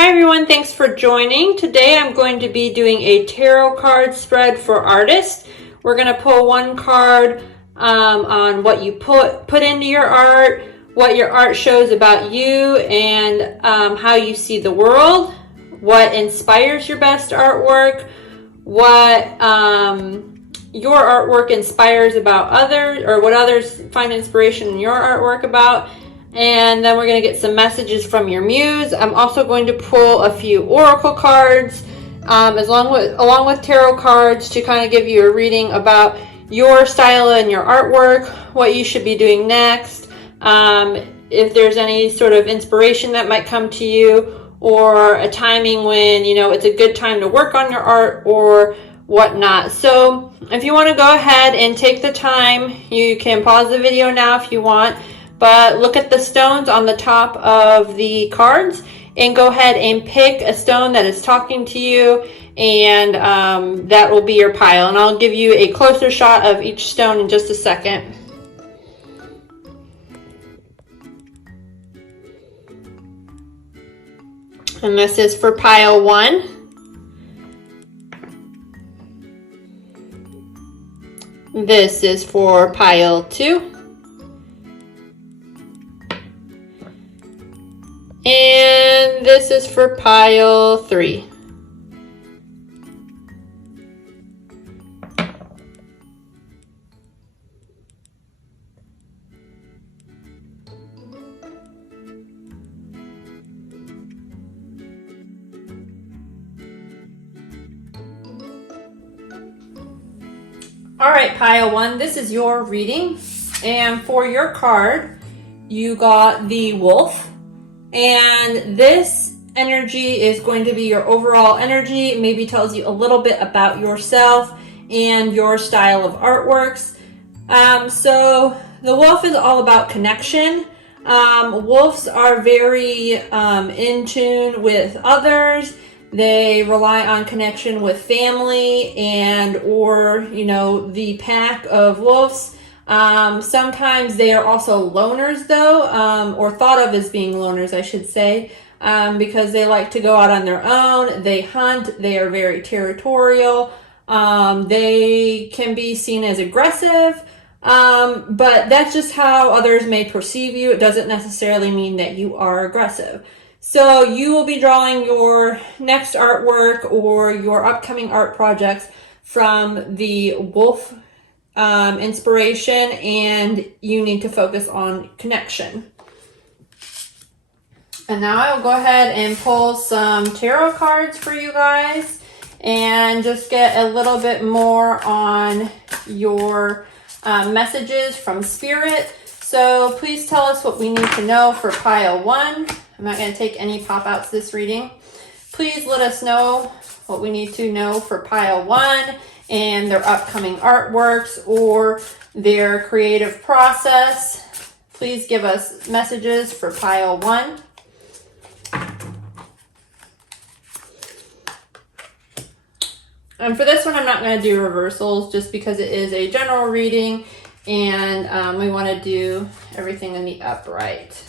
Hi everyone, thanks for joining. Today I'm going to be doing a tarot card spread for artists. We're going to pull one card on what you put into your art, what your art shows about you, and how you see the world, what inspires your best artwork, what your artwork inspires about others, or what others find inspiration in your artwork about. And then we're going to get some messages from your muse. I'm also going to pull a few oracle cards along with tarot cards to kind of give you a reading about your style and your artwork, what you should be doing next, if there's any sort of inspiration that might come to you, or a timing when, you know, it's a good time to work on your art or whatnot. So if you want to go ahead and take the time, you can pause the video now if you want. But look at the stones on the top of the cards and go ahead and pick a stone that is talking to you, and that will be your pile. And I'll give you a closer shot of each stone in just a second. And this is for pile 1. This is for pile 2. And this is for pile 3. All right, pile 1, this is your reading. And for your card, you got the wolf. And this energy is going to be your overall energy. It maybe tells you a little bit about yourself and your style of artworks. So the wolf is all about connection. Wolves are very in tune with others. They rely on connection with family or, you know, the pack of wolves. Sometimes they are also loners though, or thought of as being loners, I should say, because they like to go out on their own. They hunt. They are very territorial. They can be seen as aggressive, but that's just how others may perceive you. It doesn't necessarily mean that you are aggressive. So you will be drawing your next artwork or your upcoming art projects from the wolf inspiration, and you need to focus on connection. And now I will go ahead and pull some tarot cards for you guys and just get a little bit more on your messages from Spirit. So please tell us what we need to know for pile 1. I'm not going to take any pop-outs this reading. Please let us know what we need to know for pile 1 and their upcoming artworks or their creative process. Please give us messages for pile 1. And for this one, I'm not going to do reversals just because it is a general reading and we want to do everything in the upright.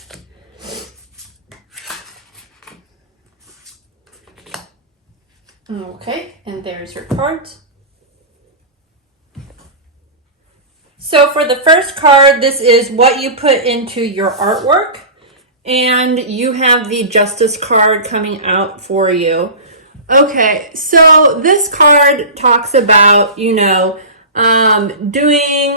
Okay, and there's your cards. So for the first card, this is what you put into your artwork, and you have the Justice card coming out for you. Okay, so this card talks about, you know, doing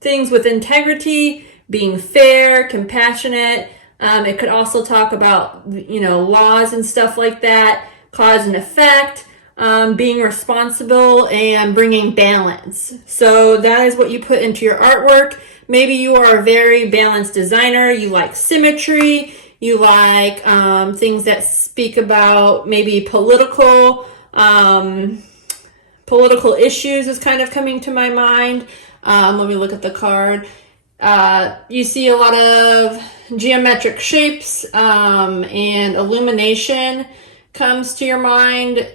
things with integrity, being fair, compassionate. It could also talk about, you know, laws and stuff like that, cause and effect. Being responsible and bringing balance. So that is what you put into your artwork. Maybe you are a very balanced designer. You like symmetry. You like things that speak about maybe political issues is kind of coming to my mind. Let me look at the card. You see a lot of geometric shapes and illumination comes to your mind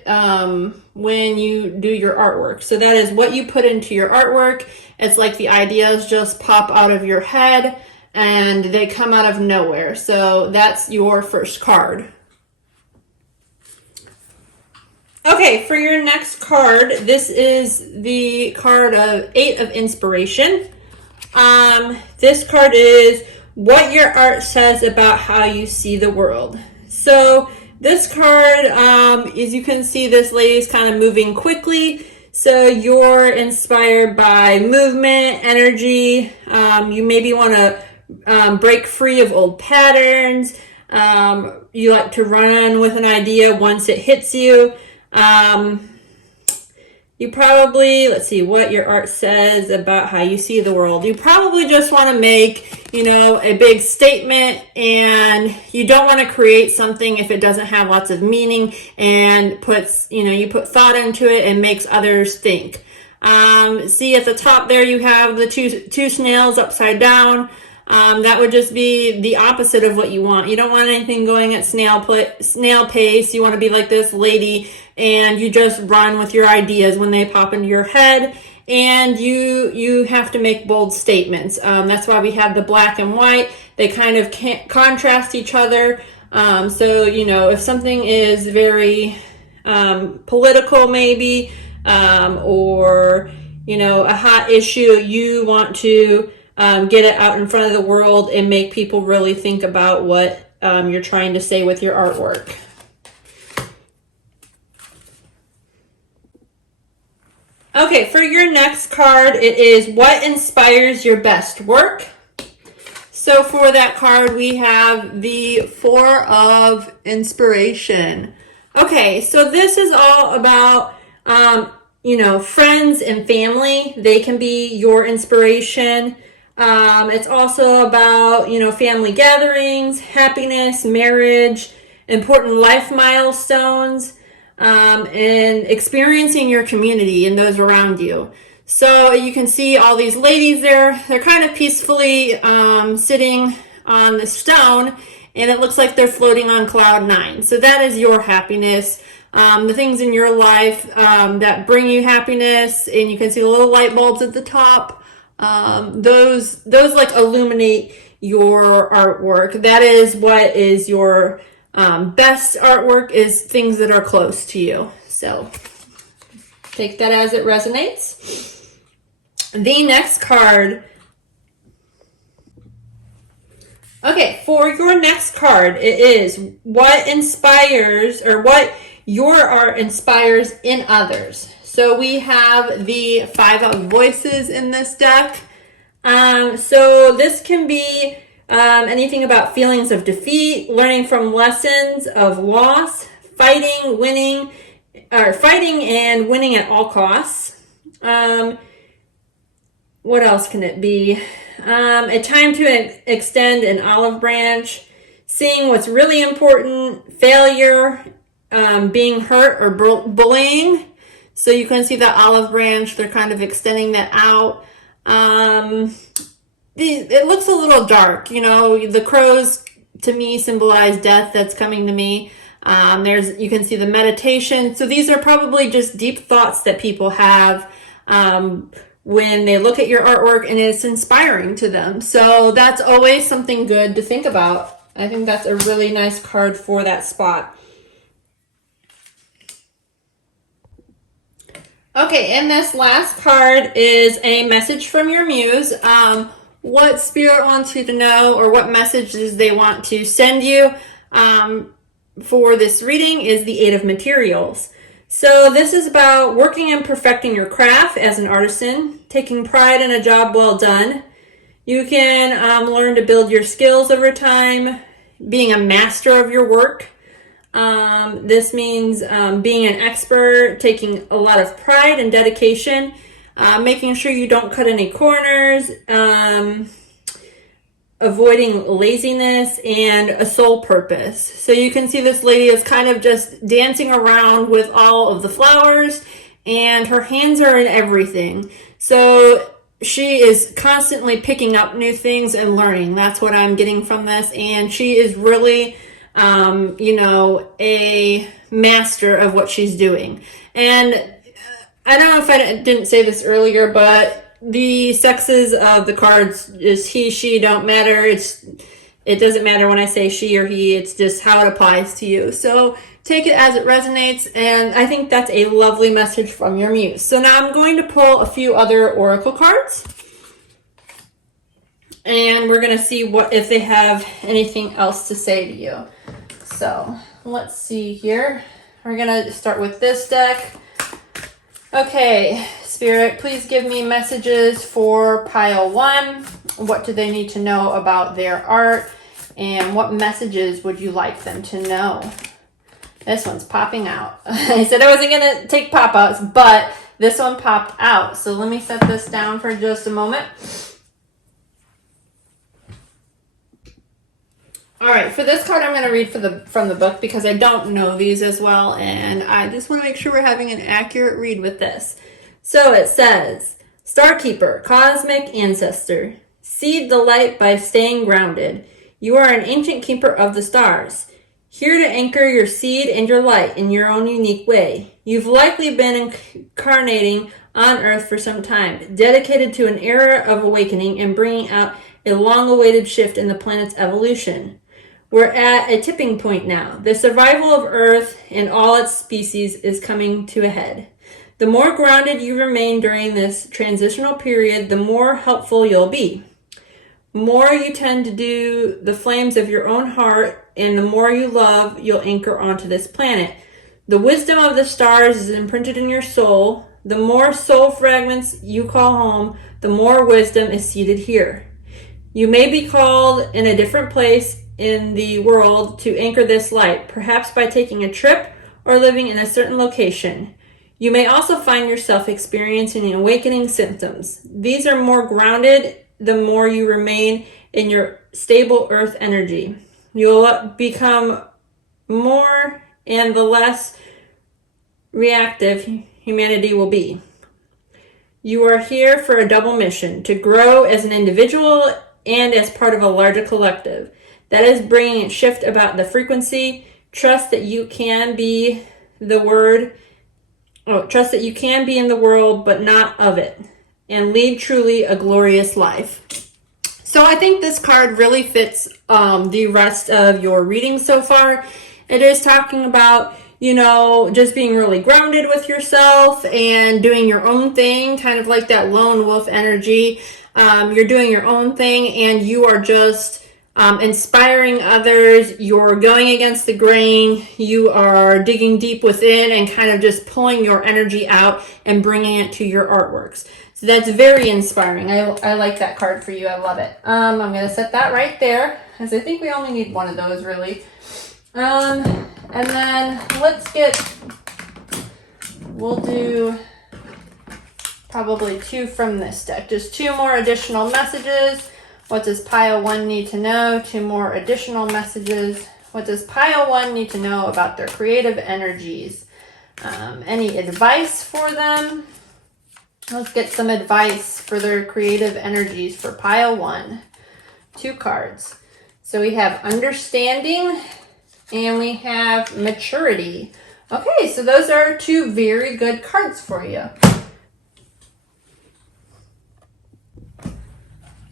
when you do your artwork. So that is what you put into your artwork. It's like the ideas just pop out of your head and they come out of nowhere. So that's your first card. Okay, for your next card, this is the card of 8 of Inspiration. This card is what your art says about how you see the world. So this card, as you can see, this lady's kind of moving quickly. So you're inspired by movement, energy. You maybe want to break free of old patterns. You like to run with an idea once it hits you. You probably, let's see what your art says about how you see the world. You probably just want to make, a big statement, and you don't want to create something if it doesn't have lots of meaning and you put thought into it and makes others think. See at the top there you have the two snails upside down. That would just be the opposite of what you want. You don't want anything going at snail pace. You want to be like this lady, and you just run with your ideas when they pop into your head, and you have to make bold statements. That's why we have the black and white. They kind of contrast each other. So, if something is very political maybe, or, a hot issue, you want to get it out in front of the world and make people really think about what you're trying to say with your artwork. Okay, for your next card, it is what inspires your best work. So for that card, we have the 4 of Inspiration. Okay, so this is all about, friends and family. They can be your inspiration. It's also about, family gatherings, happiness, marriage, important life milestones, and experiencing your community and those around you. So you can see all these ladies there. They're kind of peacefully sitting on the stone, and it looks like they're floating on cloud 9. So that is your happiness. The things in your life that bring you happiness, and you can see the little light bulbs at the top. Those like illuminate your artwork. That is what is your best artwork, is things that are close to you. So take that as it resonates. The next card. Okay, for your next card, it is what inspires, or what your art inspires in others. So we have the 5 of Voices in this deck. So this can be anything about feelings of defeat, learning from lessons of loss, fighting and winning at all costs. What else can it be? A time to extend an olive branch, seeing what's really important, failure, being hurt or bullying. So you can see the olive branch, they're kind of extending that out. It looks a little dark, the crows to me symbolize death that's coming to me. You can see the meditation. So these are probably just deep thoughts that people have when they look at your artwork, and it's inspiring to them. So that's always something good to think about. I think that's a really nice card for that spot. Okay, and this last card is a message from your muse. What Spirit wants you to know, or what messages they want to send you for this reading, is the 8 of Materials. So this is about working and perfecting your craft as an artisan, taking pride in a job well done. You can learn to build your skills over time, being a master of your work. This means being an expert, taking a lot of pride and dedication, making sure you don't cut any corners, avoiding laziness, and a sole purpose. So you can see this lady is kind of just dancing around with all of the flowers, and her hands are in everything. So she is constantly picking up new things and learning. That's what I'm getting from this. And she is really a master of what she's doing. And I don't know if I didn't say this earlier, but the sexes of the cards is he, she, don't matter. It doesn't matter when I say she or he. It's just how it applies to you. So take it as it resonates, and I think that's a lovely message from your muse. So now I'm going to pull a few other oracle cards, and we're going to see if they have anything else to say to you. So let's see here. We're going to start with this deck. Okay, Spirit, please give me messages for pile 1. What do they need to know about their art? And what messages would you like them to know? This one's popping out. I said I wasn't going to take pop-outs, but this one popped out. So let me set this down for just a moment. All right, for this card, I'm going to read from the book because I don't know these as well, and I just want to make sure we're having an accurate read with this. So it says, Starkeeper, Cosmic Ancestor, seed the light by staying grounded. You are an ancient keeper of the stars, here to anchor your seed and your light in your own unique way. You've likely been incarnating on Earth for some time, dedicated to an era of awakening and bringing out a long-awaited shift in the planet's evolution. We're at a tipping point now. The survival of Earth and all its species is coming to a head. The more grounded you remain during this transitional period, the more helpful you'll be. More you tend to do the flames of your own heart, and the more you love, you'll anchor onto this planet. The wisdom of the stars is imprinted in your soul. The more soul fragments you call home, the more wisdom is seated here. You may be called in a different place in the world to anchor this light, perhaps by taking a trip or living in a certain location. You may also find yourself experiencing awakening symptoms. These are more grounded the more you remain in your stable earth energy. You'll become more, and the less reactive humanity will be. You are here for a double mission, to grow as an individual and as part of a larger collective. That is bringing a shift about the frequency. Trust that you can be in the world, but not of it, and lead truly a glorious life. So I think this card really fits the rest of your reading so far. It is talking about, just being really grounded with yourself and doing your own thing, kind of like that lone wolf energy. You're doing your own thing, and you are just inspiring others. You're going against the grain. You are digging deep within and kind of just pulling your energy out and bringing it to your artworks. So that's very inspiring. I like that card for you. I love it. I'm going to set that right there, because I think we only need one of those, really. And then we'll do probably 2 from this deck. Just 2 more additional messages. What does pile 1 need to know? 2 more additional messages. What does pile 1 need to know about their creative energies? Any advice for them? Let's get some advice for their creative energies for pile 1. 2 cards. So we have understanding and we have maturity. Okay, so those are 2 very good cards for you.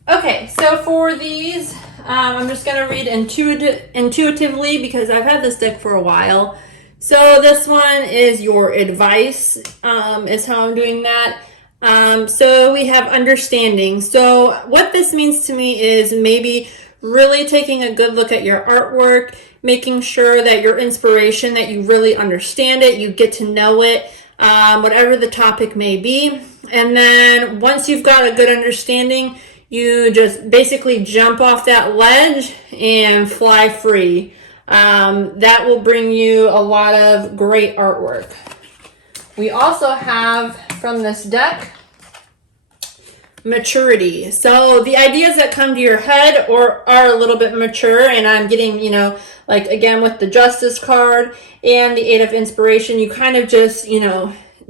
Okay, so for these, I'm just going to read intuitively because I've had this deck for a while. So this one is your advice, is how I'm doing that. So we have understanding. So what this means to me is maybe really taking a good look at your artwork, making sure that your inspiration, that you really understand it, you get to know it, whatever the topic may be. And then once you've got a good understanding, you just basically jump off that ledge and fly free. That will bring you a lot of great artwork. We also have from this deck, maturity. So the ideas that come to your head or are a little bit mature, and I'm getting, like again with the Justice card and the 8 of Inspiration, you kind of just,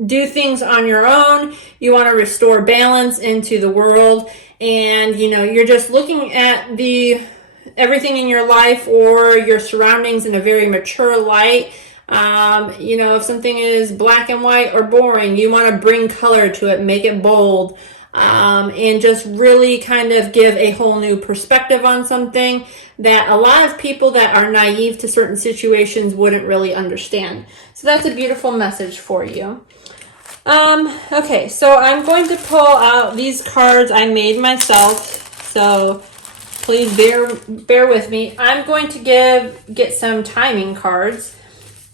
do things on your own. You want to restore balance into the world. And, you're just looking at everything in your life or your surroundings in a very mature light. If something is black and white or boring, you want to bring color to it, make it bold. and just really kind of give a whole new perspective on something that a lot of people that are naive to certain situations wouldn't really understand. So that's a beautiful message for you. Okay, so I'm going to pull out these cards I made myself, so please bear with me. I'm going to get some timing cards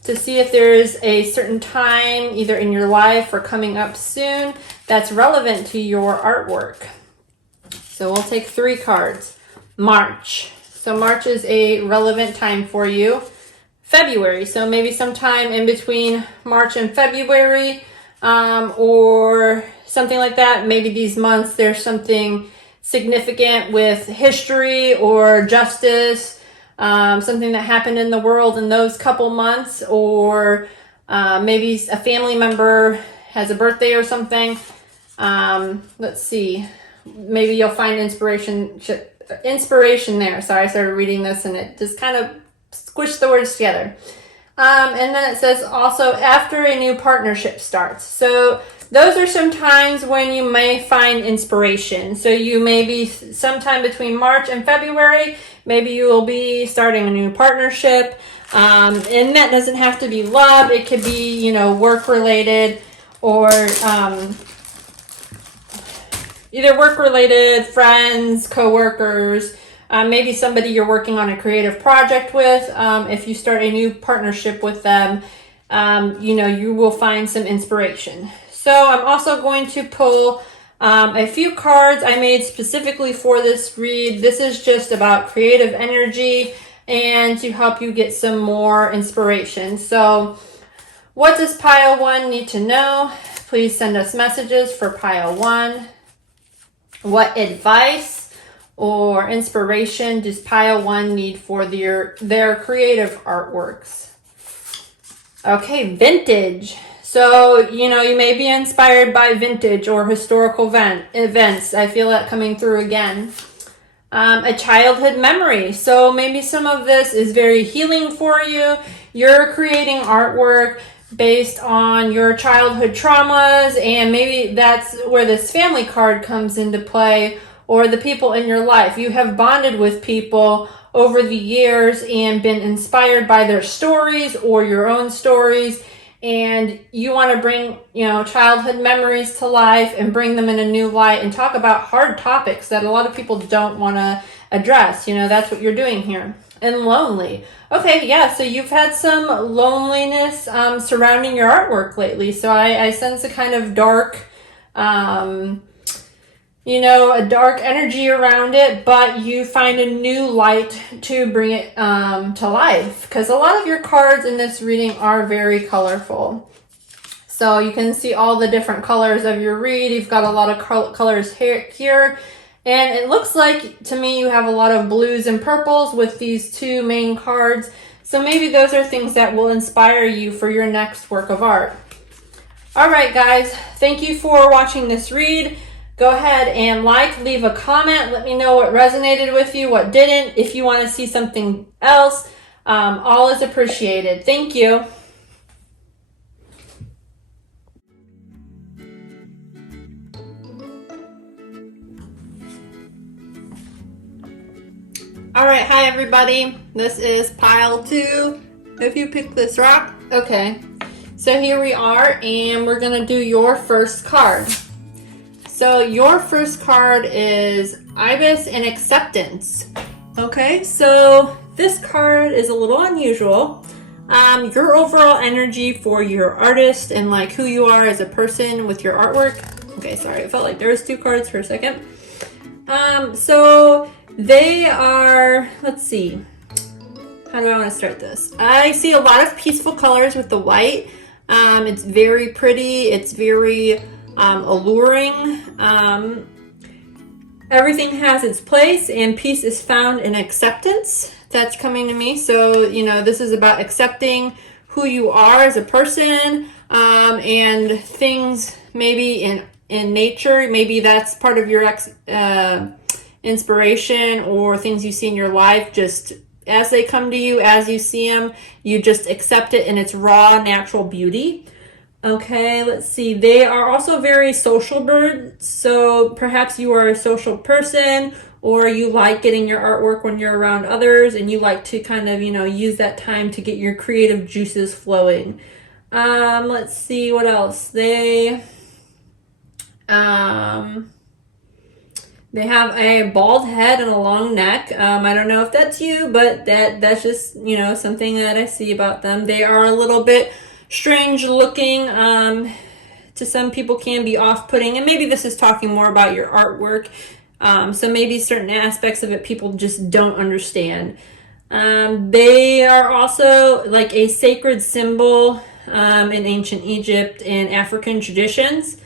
to see if there's a certain time either in your life or coming up soon that's relevant to your artwork. So we'll take 3 cards. March. So March is a relevant time for you. February. So maybe sometime in between March and February, or something like that. Maybe these months there's something significant with history or justice, something that happened in the world in those couple months, or maybe a family member has a birthday or something. Let's see. Maybe you'll find inspiration there. Sorry, I started reading this and it just kind of squished the words together. And then it says also after a new partnership starts. So those are some times when you may find inspiration. So you may be sometime between March and February, maybe you will be starting a new partnership. And that doesn't have to be love. It could be, you know, work related, or either work related, friends, coworkers, maybe somebody you're working on a creative project with. If you start a new partnership with them, you know, you will find some inspiration. So I'm also going to pull a few cards I made specifically for this read. This is just about creative energy and to help you get some more inspiration. So what does pile 1 need to know? Please send us messages for pile 1. What advice or inspiration does pile 1 need for their creative artworks? Okay, vintage. So, you know, you may be inspired by vintage or historical events. I feel that coming through again. A childhood memory. So maybe some of this is very healing for you. You're creating artwork based on your childhood traumas, and maybe that's where this family card comes into play, or the people in your life. You have bonded with people over the years and been inspired by their stories or your own stories, and you want to bring, you know, childhood memories to life and bring them in a new light and talk about hard topics that a lot of people don't want to address. You know, that's what you're doing here. And lonely. Okay, yeah, so you've had some loneliness surrounding your artwork lately. So I sense a kind of dark, you know, a dark energy around it, but you find a new light to bring it to life. Because a lot of your cards in this reading are very colorful. So you can see all the different colors of your read. You've got a lot of colors here. And it looks like, to me, you have a lot of blues and purples with these 2 main cards. So maybe those are things that will inspire you for your next work of art. All right, guys. Thank you for watching this read. Go ahead and leave a comment. Let me know what resonated with you, what didn't. If you want to see something else, all is appreciated. Thank you. All right, hi everybody. This is pile 2. If you pick this rock, okay. So here we are, and we're gonna do your first card. So your first card is Ibis and Acceptance. Okay, so this card is a little unusual. Your overall energy for your artist and like who you are as a person with your artwork. Okay, sorry, it felt like there was 2 cards for a second. So they are, let's see, how do I want to start this? I see a lot of peaceful colors with the white. It's very pretty. It's very alluring. Everything has its place, and peace is found in acceptance. That's coming to me. So, you know, this is about accepting who you are as a person, and things maybe in nature. Maybe that's part of your inspiration, or things you see in your life, just as they come to you, as you see them, you just accept it in its raw, natural beauty. Okay, let's see. They are also very social birds. So perhaps you are a social person, or you like getting your artwork when you're around others and you like to kind of, use that time to get your creative juices flowing. Let's see what else. They have a bald head and a long neck. I don't know if that's you, but that's just, something that I see about them. They are a little bit strange looking. To some people can be off-putting, and maybe this is talking more about your artwork. So maybe certain aspects of it people just don't understand. They are also like a sacred symbol in ancient Egypt and African traditions.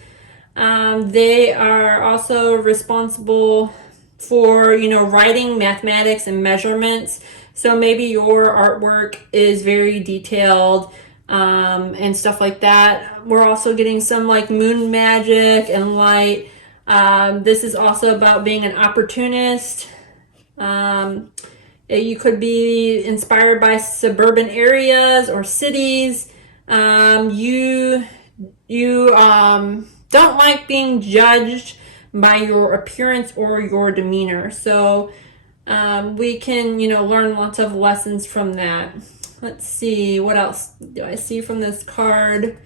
They are also responsible for, writing, mathematics, and measurements. So maybe your artwork is very detailed and stuff like that. We're also getting some like moon magic and light. This is also about being an opportunist. You could be inspired by suburban areas or cities. You don't like being judged by your appearance or your demeanor. So we can, learn lots of lessons from that. Let's see, what else do I see from this card?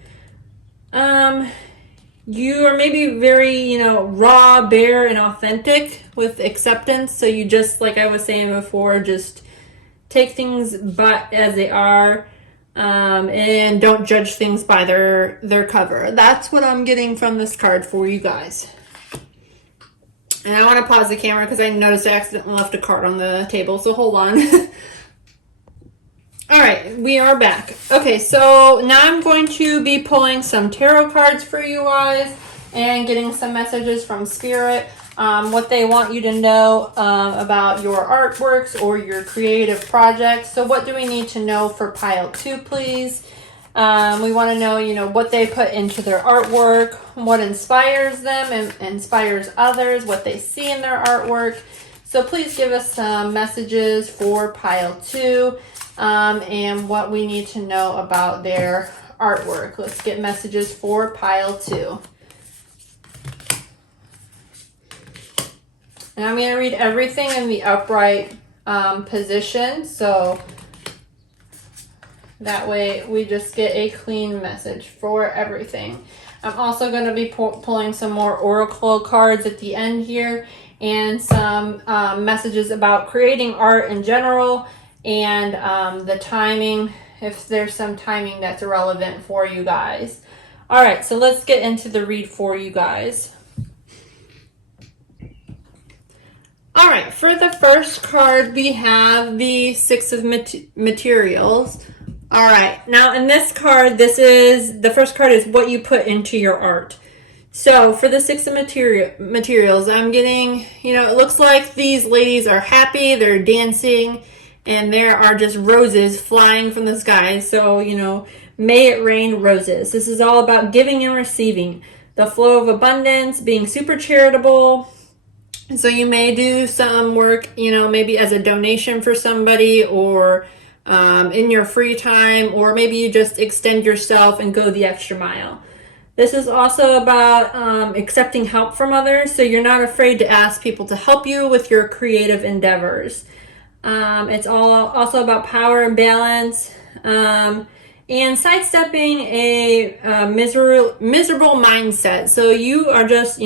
You are maybe very, raw, bare, and authentic with acceptance. So you just, like I was saying before, just take things but as they are. And don't judge things by their cover. That's what I'm getting from this card for you guys. And I want to pause the camera because I noticed I accidentally left a card on the table, so hold on. All right, we are back. Okay, so now I'm going to be pulling some tarot cards for you guys and getting some messages from Spirit. What they want you to know about your artworks or your creative projects. So what do we need to know for pile 2, please? We want to know, what they put into their artwork, what inspires them and inspires others, what they see in their artwork. So please give us some messages for pile 2 and what we need to know about their artwork. Let's get messages for pile 2. And I'm going to read everything in the upright position, so that way we just get a clean message for everything. I'm also going to be pulling some more oracle cards at the end here and some messages about creating art in general and the timing, if there's some timing that's relevant for you guys. All right, so let's get into the read for you guys. All right, for the first card, we have the Six of Materials. All right, now in this card, the first card is what you put into your art. So for the Six of Materials, I'm getting, it looks like these ladies are happy, they're dancing, and there are just roses flying from the sky. So, may it rain roses. This is all about giving and receiving. The flow of abundance, being super charitable. So you may do some work, maybe as a donation for somebody or in your free time, or maybe you just extend yourself and go the extra mile. This is also about accepting help from others, so you're not afraid to ask people to help you with your creative endeavors. It's also about power and balance and sidestepping a miserable mindset. So you are just,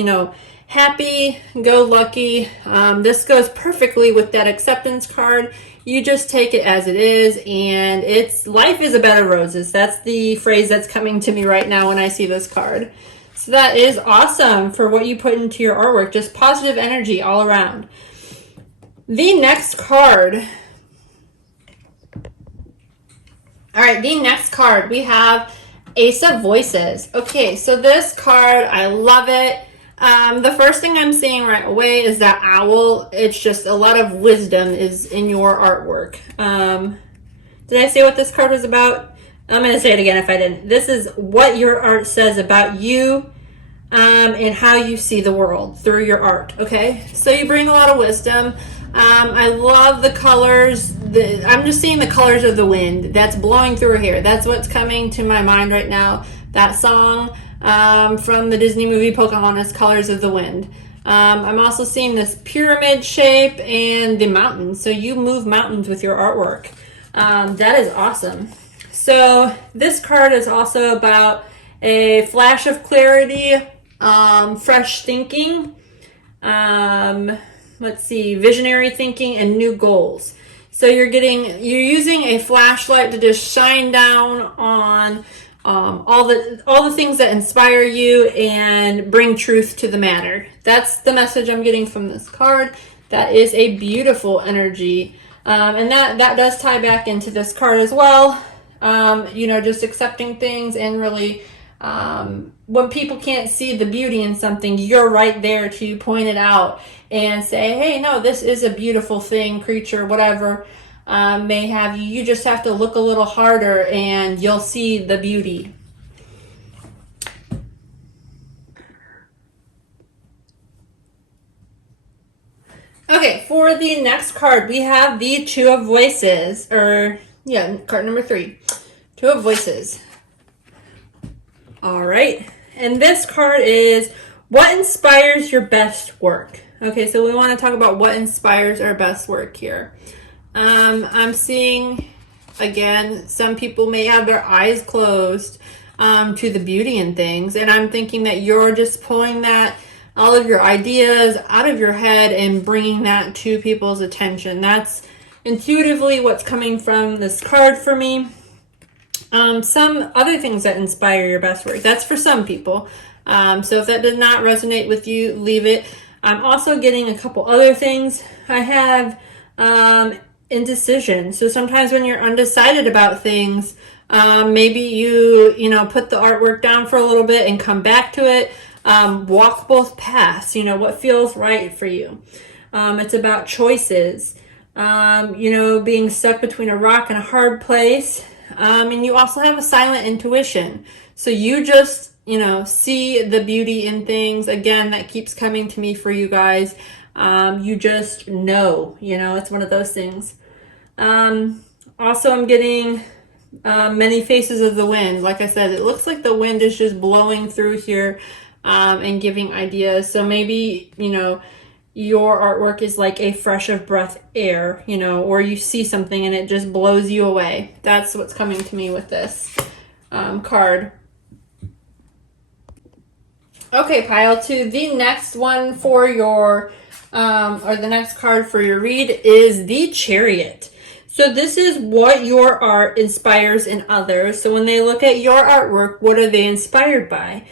happy, go lucky. This goes perfectly with that acceptance card. You just take it as it is, and life is a bed of roses. That's the phrase that's coming to me right now when I see this card. So that is awesome for what you put into your artwork. Just positive energy all around. The next card. All right, the next card, we have Ace of Voices. Okay, so this card, I love it. The first thing I'm seeing right away is that owl. It's just a lot of wisdom is in your artwork. Did I say what this card was about? I'm going to say it again if I didn't. This is what your art says about you and how you see the world through your art, okay? So you bring a lot of wisdom. I love the colors. I'm just seeing the colors of the wind that's blowing through her hair. That's what's coming to my mind right now. that song from the Disney movie Pocahontas, Colors of the Wind. I'm also seeing this pyramid shape and the mountains. So you move mountains with your artwork. That is awesome. So this card is also about a flash of clarity, fresh thinking, let's see, visionary thinking, and new goals. So you're using a flashlight to just shine down on all the things that inspire you and bring truth to the matter. That's the message I'm getting from this card. That is a beautiful energy. And that does tie back into this card as well. Just accepting things and really, when people can't see the beauty in something, you're right there to point it out and say, hey, no, this is a beautiful thing, creature, whatever may have you. You just have to look a little harder and you'll see the beauty. Okay, for the next card, we have the Two of Voices, card number 3, Two of Voices. All right, and this card is what inspires your best work. Okay, so we want to talk about what inspires our best work here. I'm seeing, again, some people may have their eyes closed to the beauty in things, and I'm thinking that you're just pulling all of your ideas out of your head and bringing that to people's attention. That's intuitively what's coming from this card for me. Some other things that inspire your best work. That's for some people. So if that did not resonate with you, leave it. I'm also getting a couple other things. I have indecision. So sometimes when you're undecided about things, maybe you put the artwork down for a little bit and come back to it. Walk both paths, what feels right for you. It's about choices, being stuck between a rock and a hard place. And you also have a silent intuition. So you just, see the beauty in things. Again, that keeps coming to me for you guys. You just know, it's one of those things. Also, I'm getting many faces of the wind. Like I said, it looks like the wind is just blowing through here. And giving ideas. So maybe, your artwork is like a fresh of breath air, or you see something and it just blows you away. That's what's coming to me with this card. Okay, pile 2. The next one for your, or the next card for your read is the Chariot. So this is what your art inspires in others. So when they look at your artwork, what are they inspired by?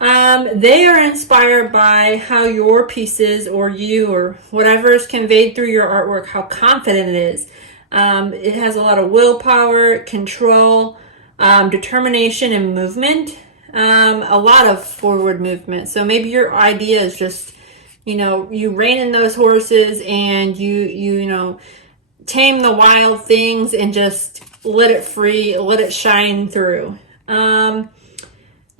They are inspired by how your pieces or you or whatever is conveyed through your artwork, how confident it is. It has a lot of willpower, control, determination, and movement. A lot of forward movement. So maybe your idea is just, you rein in those horses and you tame the wild things and just let it free, let it shine through.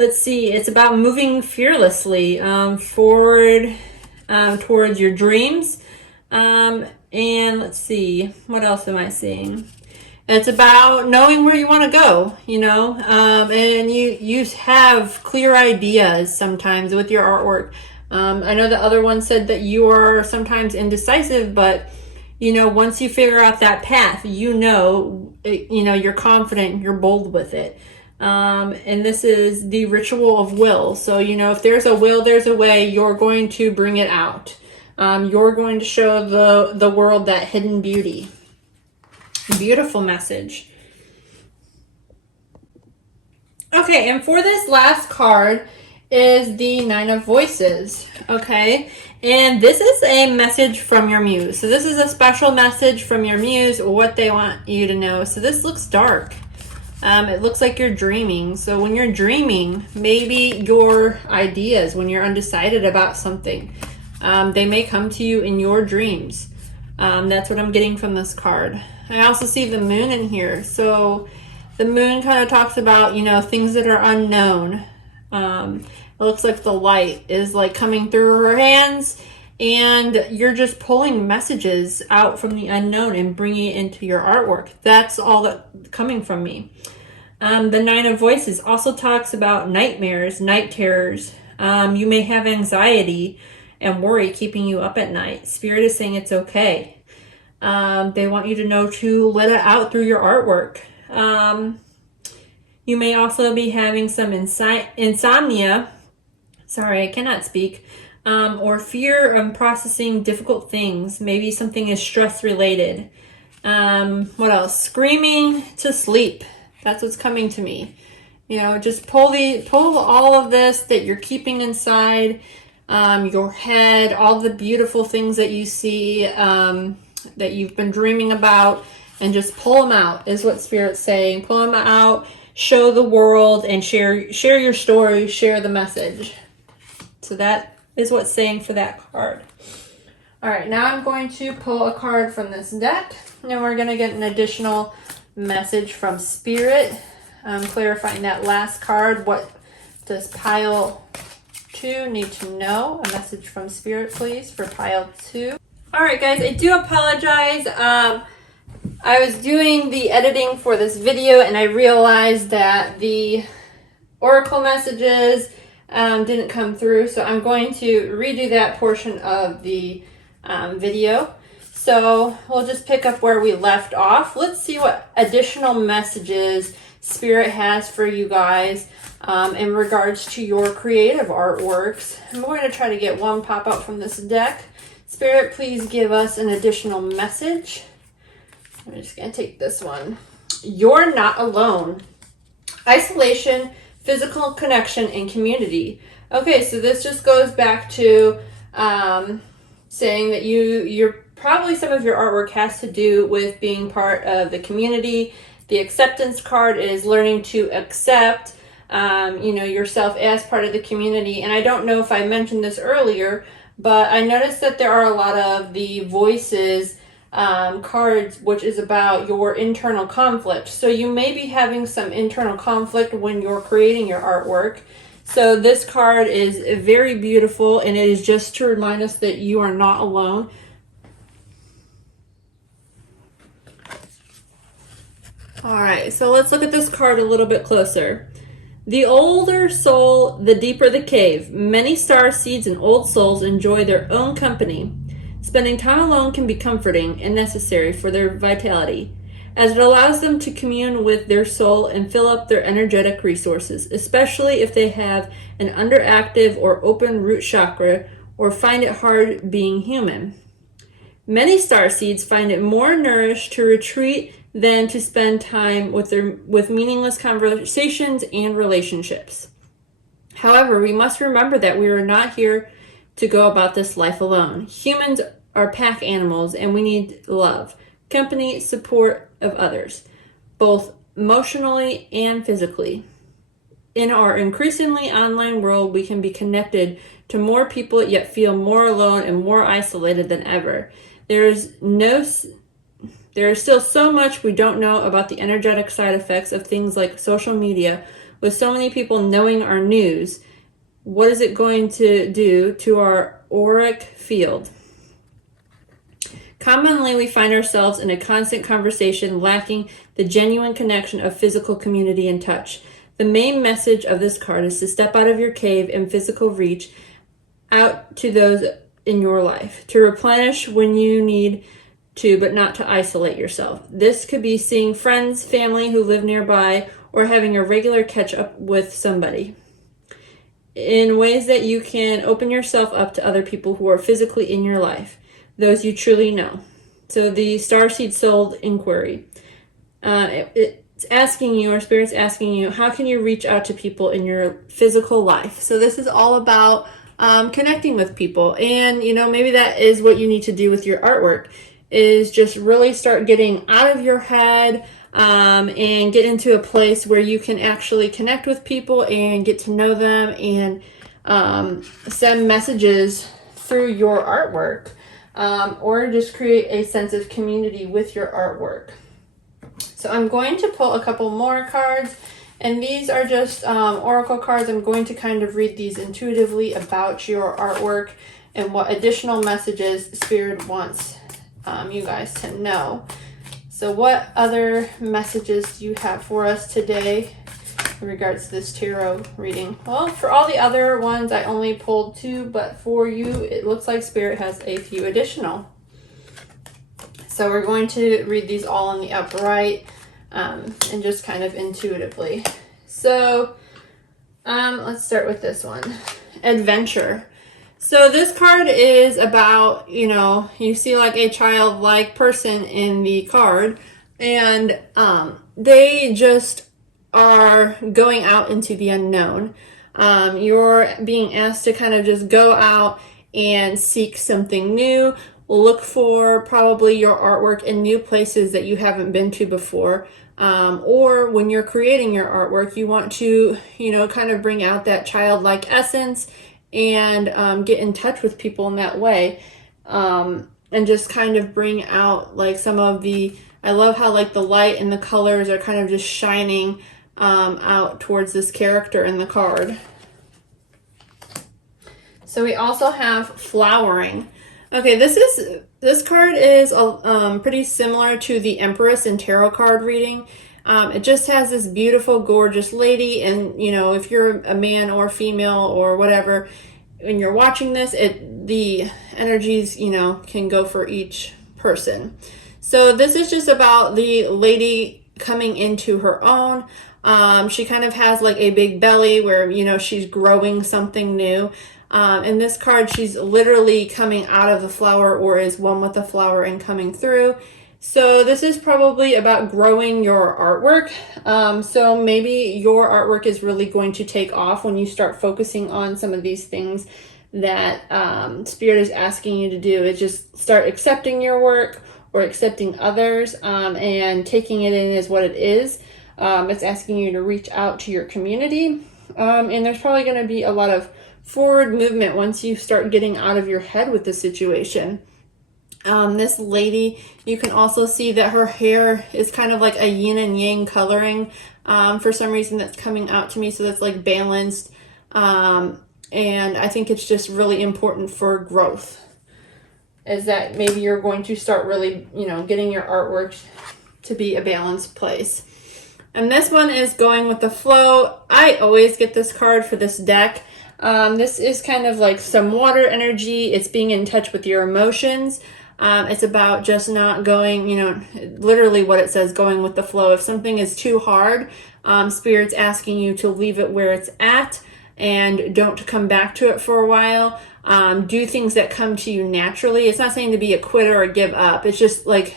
Let's see, it's about moving fearlessly forward towards your dreams. And let's see, what else am I seeing? It's about knowing where you want to go, and you have clear ideas sometimes with your artwork. I know the other one said that you are sometimes indecisive, but once you figure out that path, you're confident, you're bold with it. And this is the ritual of will. So, if there's a will, there's a way. You're going to bring it out. You're going to show the world that hidden beauty. Beautiful message. Okay, and for this last card is the Nine of Voices. Okay, and this is a message from your muse. So this is a special message from your muse, what they want you to know. So this looks dark. It looks like you're dreaming. So when you're dreaming, maybe your ideas, when you're undecided about something, they may come to you in your dreams. That's what I'm getting from this card. I also see the moon in here. So the moon kind of talks about, things that are unknown. It looks like the light is like coming through her hands and you're just pulling messages out from the unknown and bringing it into your artwork. That's all that coming from me. The Nine of Voices also talks about nightmares, night terrors. You may have anxiety and worry keeping you up at night. Spirit is saying it's okay. They want you to know to let it out through your artwork. You may also be having some insomnia. Sorry, I cannot speak. Or fear of processing difficult things. Maybe something is stress related. What else? Screaming to sleep. That's what's coming to me. You know, just pull all of this that you're keeping inside your head, all the beautiful things that you see that you've been dreaming about, and just pull them out is what Spirit's saying. Pull them out, show the world, and share your story, share the message. So that is what's saying for that card. All right, now I'm going to pull a card from this deck, and we're going to get an additional message from Spirit, clarifying that last card. What does pile 2 need to know? A message from Spirit, please, for pile 2. All right, guys, I do apologize. I was doing the editing for this video, and I realized that the oracle messages didn't come through, so I'm going to redo that portion of the video. So we'll just pick up where we left off. Let's see what additional messages Spirit has for you guys in regards to your creative artworks. I'm going to try to get one pop out from this deck. Spirit, please give us an additional message. I'm just going to take this one. You're not alone. Isolation, physical connection, and community. Okay, so this just goes back to saying that you're probably some of your artwork has to do with being part of the community. The acceptance card is learning to accept yourself as part of the community. And I don't know if I mentioned this earlier, but I noticed that there are a lot of the voices cards, which is about your internal conflict. So you may be having some internal conflict when you're creating your artwork. So this card is very beautiful, and it is just to remind us that you are not alone. All right, so let's look at this card a little bit closer. The older soul, the deeper the cave. Many star seeds and old souls enjoy their own company. Spending time alone can be comforting and necessary for their vitality, as it allows them to commune with their soul and fill up their energetic resources, especially if they have an underactive or open root chakra or find it hard being human. Many starseeds find it more nourished to retreat than to spend time with meaningless conversations and relationships. However, we must remember that we are not here to go about this life alone. Humans are pack animals, and we need love, company, support of others, both emotionally and physically. In our increasingly online world, we can be connected to more people yet feel more alone and more isolated than ever. There is still so much we don't know about the energetic side effects of things like social media. With so many people knowing our news, what is it going to do to our auric field? Commonly, we find ourselves in a constant conversation, lacking the genuine connection of physical community and touch. The main message of this card is to step out of your cave and physical reach out to those in your life, to replenish when you need to, but not to isolate yourself. This could be seeing friends, family who live nearby, or having a regular catch up with somebody. In ways that you can open yourself up to other people who are physically in your life, those you truly know. So the Starseed Soul Inquiry. It's asking you, or Spirit's asking you, how can you reach out to people in your physical life? So this is all about connecting with people. And, maybe that is what you need to do with your artwork, is just really start getting out of your head and get into a place where you can actually connect with people and get to know them and send messages through your artwork, or just create a sense of community with your artwork. So I'm going to pull a couple more cards, and these are just oracle cards. I'm going to kind of read these intuitively about your artwork and what additional messages Spirit wants you guys to know. So what other messages do you have for us today in regards to this tarot reading? Well, for all the other ones, I only pulled 2, but for you, it looks like Spirit has a few additional. So we're going to read these all in the upright and just kind of intuitively. So let's start with this one, Adventure. So this card is about, you see like a childlike person in the card, and they just are going out into the unknown. You're being asked to kind of just go out and seek something new. Look for probably your artwork in new places that you haven't been to before. Or when you're creating your artwork, you want to, kind of bring out that childlike essence and get in touch with people in that way. And just kind of bring out like some of I love how like the light and the colors are kind of just shining out towards this character in the card. So we also have Flowering. Okay, this card is pretty similar to the Empress in tarot card reading. It just has this beautiful, gorgeous lady, and if you're a man or female or whatever, when you're watching this, the energies can go for each person. So this is just about the lady coming into her own. She kind of has like a big belly where she's growing something new. In this card, she's literally coming out of the flower or is one with the flower and coming through. So this is probably about growing your artwork. So maybe your artwork is really going to take off when you start focusing on some of these things that Spirit is asking you to do. Is just start accepting your work or accepting others and taking it in as what it is. It's asking you to reach out to your community. And there's probably going to be a lot of forward movement once you start getting out of your head with the situation. This lady, you can also see that her hair is kind of like a yin and yang coloring. For some reason that's coming out to me, so that's like balanced. And I think it's just really important for growth, is that maybe you're going to start really, getting your artwork to be a balanced place. And this one is Going with the Flow. I always get this card for this deck. This is kind of like some water energy. It's being in touch with your emotions. It's about just not going, literally what it says, going with the flow. If something is too hard, Spirit's asking you to leave it where it's at and don't come back to it for a while. Do things that come to you naturally. It's not saying to be a quitter or give up. It's just like,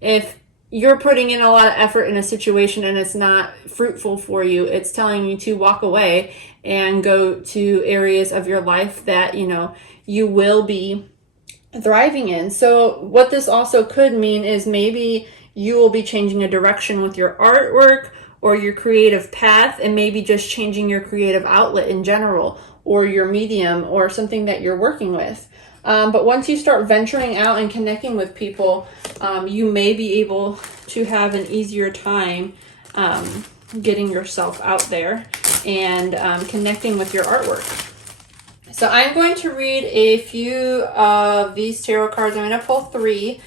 if you're putting in a lot of effort in a situation and it's not fruitful for you, it's telling you to walk away and go to areas of your life that, you will be thriving in. So what this also could mean is maybe you will be changing a direction with your artwork or your creative path, and maybe just changing your creative outlet in general, or your medium, or something that you're working with. But once you start venturing out and connecting with people, you may be able to have an easier time getting yourself out there and connecting with your artwork. So I'm going to read a few of these tarot cards. I'm going to pull 3.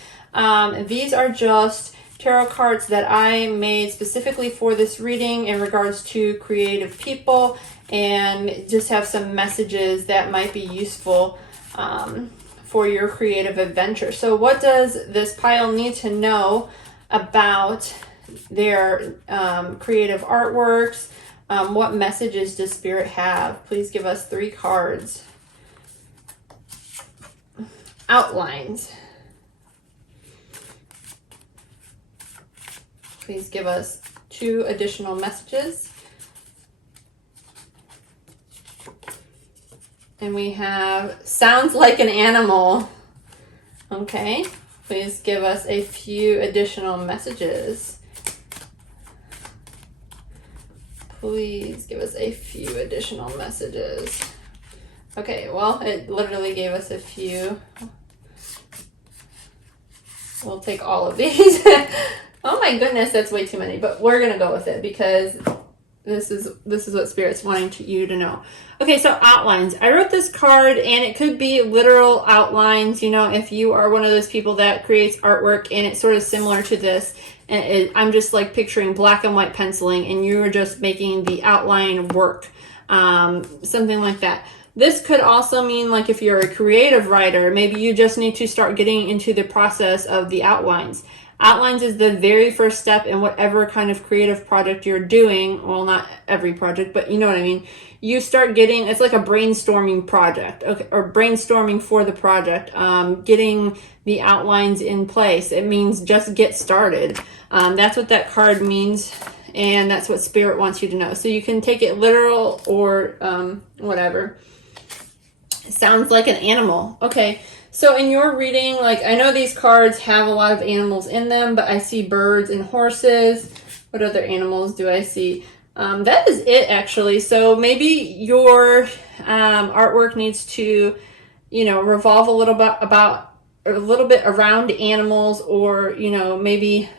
These are just tarot cards that I made specifically for this reading in regards to creative people, and just have some messages that might be useful for your creative adventure. So what does this pile need to know about their creative artworks? What messages does Spirit have? Please give us 3 cards. Outlines. Please give us 2 additional messages. And we have sounds like an animal. Okay, please give us a few additional messages. Please give us a few additional messages. Okay, well, it literally gave us a few. We'll take all of these. Oh my goodness, that's way too many, but we're gonna go with it because This is what Spirit's wanting you to know. Okay, so outlines. I wrote this card, and it could be literal outlines, you know, if you are one of those people that creates artwork and it's sort of similar to this. And I'm just like picturing black and white penciling, and you're just making the outline work, something like that. This could also mean, like, if you're a creative writer, maybe you just need to start getting into the process of the outlines. Outlines is the very first step in whatever kind of creative project you're doing. Well, not every project, but you know what I mean. You start getting, it's like a brainstorming project, okay, or brainstorming for the project, getting the outlines in place. It means just get started. That's what that card means, and that's what Spirit wants you to know. So you can take it literal or whatever. It sounds like an animal. Okay. So in your reading, like, I know these cards have a lot of animals in them, but I see birds and horses. What other animals do I see? That is it, actually. So maybe your artwork needs to, you know, revolve a little bit around animals, or, you know, maybe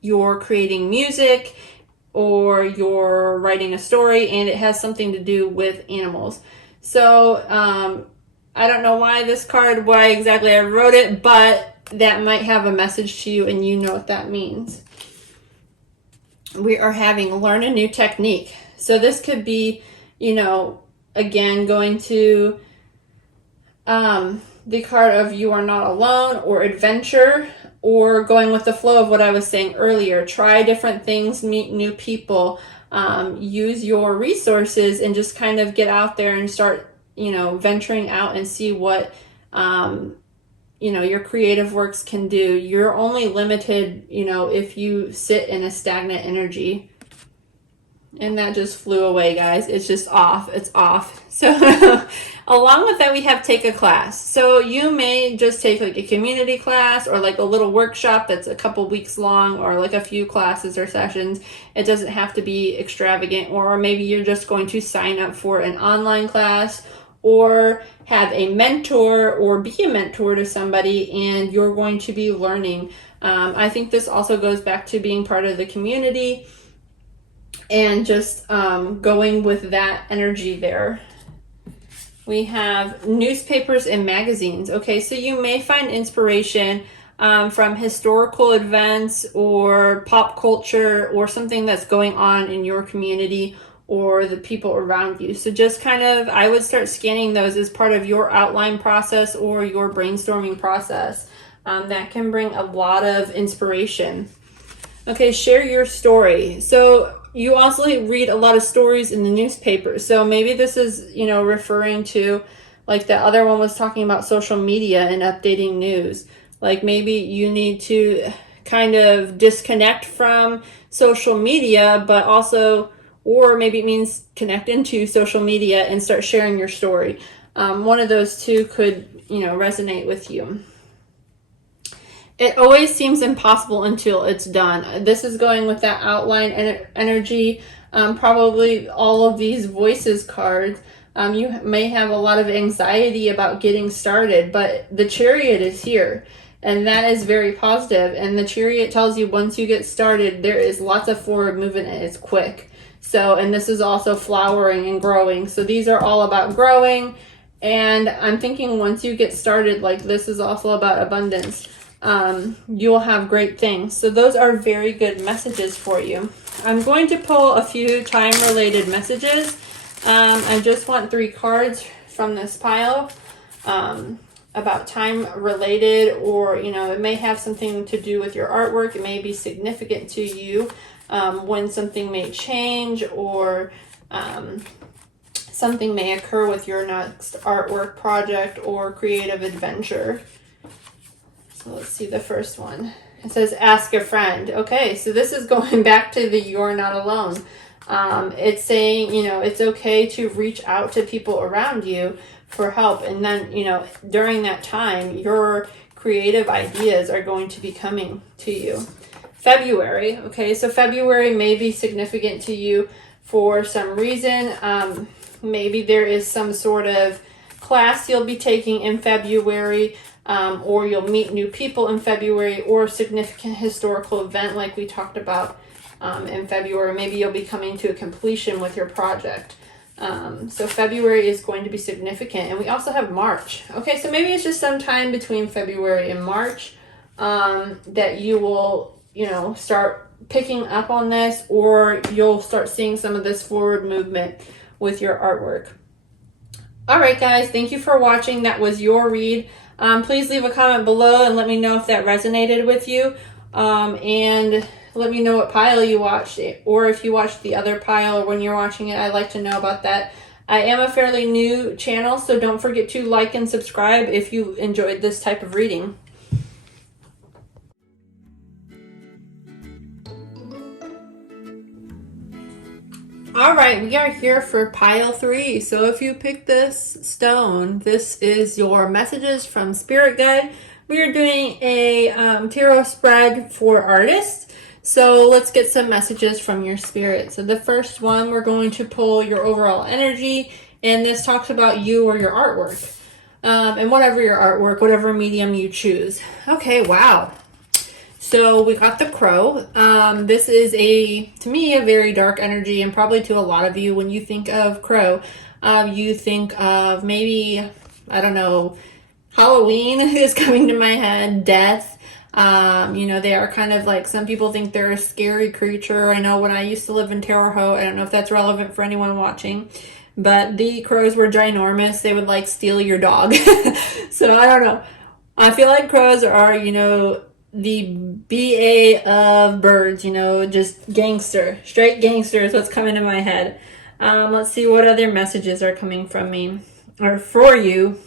you're creating music or you're writing a story and it has something to do with animals. So, I don't know why exactly I wrote it, but that might have a message to you and you know what that means. We are having learn a new technique. So this could be, you know, again, going to the card of you are not alone, or adventure, or going with the flow of what I was saying earlier. Try different things, meet new people, use your resources, and just kind of get out there and start, you know, venturing out and see what, you know, your creative works can do. You're only limited, you know, if you sit in a stagnant energy. And that just flew away, guys. It's just off. It's off. So along with that, we have take a class. So you may just take like a community class, or like a little workshop that's a couple weeks long, or like a few classes or sessions. It doesn't have to be extravagant. Or maybe you're just going to sign up for an online class, or have a mentor, or be a mentor to somebody, and you're going to be learning. I think this also goes back to being part of the community and just going with that energy there. We have newspapers and magazines. Okay, so you may find inspiration from historical events or pop culture, or something that's going on in your community or the people around you. So just kind of, I would start scanning those as part of your outline process or your brainstorming process. That can bring a lot of inspiration. Okay, share your story. So you also read a lot of stories in the newspaper. So maybe this is, you know, referring to, like the other one was talking about social media and updating news. Like maybe you need to kind of disconnect from social media, but also, or maybe it means connect into social media and start sharing your story. One of those two could, you know, resonate with you. It always seems impossible until it's done. This is going with that outline energy. Probably all of these voices cards. You may have a lot of anxiety about getting started, but the Chariot is here. And that is very positive. And the Chariot tells you once you get started, there is lots of forward movement and it's quick. So, and this is also flowering and growing. So these are all about growing. And I'm thinking once you get started, like this is also about abundance. You'll have great things. So those are very good messages for you. I'm going to pull a few time-related messages. I just want 3 cards from this pile about time-related, or, you know, it may have something to do with your artwork. It may be significant to you. When something may change, or something may occur with your next artwork project or creative adventure. So let's see the first one. It says, ask a friend. Okay, so this is going back to the you're not alone. It's saying, you know, it's okay to reach out to people around you for help. And then, you know, during that time, your creative ideas are going to be coming to you. February. Okay, so February may be significant to you for some reason. Maybe there is some sort of class you'll be taking in February, or you'll meet new people in February, or a significant historical event like we talked about in February. Maybe you'll be coming to a completion with your project. So February is going to be significant. And we also have March. Okay, so maybe it's just sometime between February and March that you will, start picking up on this, or you'll start seeing some of this forward movement with your artwork. All right, guys, thank you for watching. That was your read. Please leave a comment below and let me know if that resonated with you. And let me know what pile you watched, or if you watched the other pile, or when you're watching it. I'd like to know about that. I am a fairly new channel, so don't forget to like and subscribe if you enjoyed this type of reading. All right, we are here for pile 3. So if you pick this stone, this is your messages from Spirit Guide. We are doing a tarot spread for artists. So let's get some messages from your spirit. So the first one, we're going to pull your overall energy, and this talks about you or your artwork. And whatever your artwork, whatever medium you choose. Okay, wow. So we got the crow. This is to me, a very dark energy, and probably to a lot of you, when you think of crow, you think of maybe, I don't know, Halloween is coming to my head, death. They are kind of like, some people think they're a scary creature. I know when I used to live in Terre Haute, I don't know if that's relevant for anyone watching, but the crows were ginormous. They would like steal your dog. So I don't know. I feel like crows are, the BA of birds, just gangster, straight gangster is what's coming to my head. Let's see what other messages are coming from me, or for you.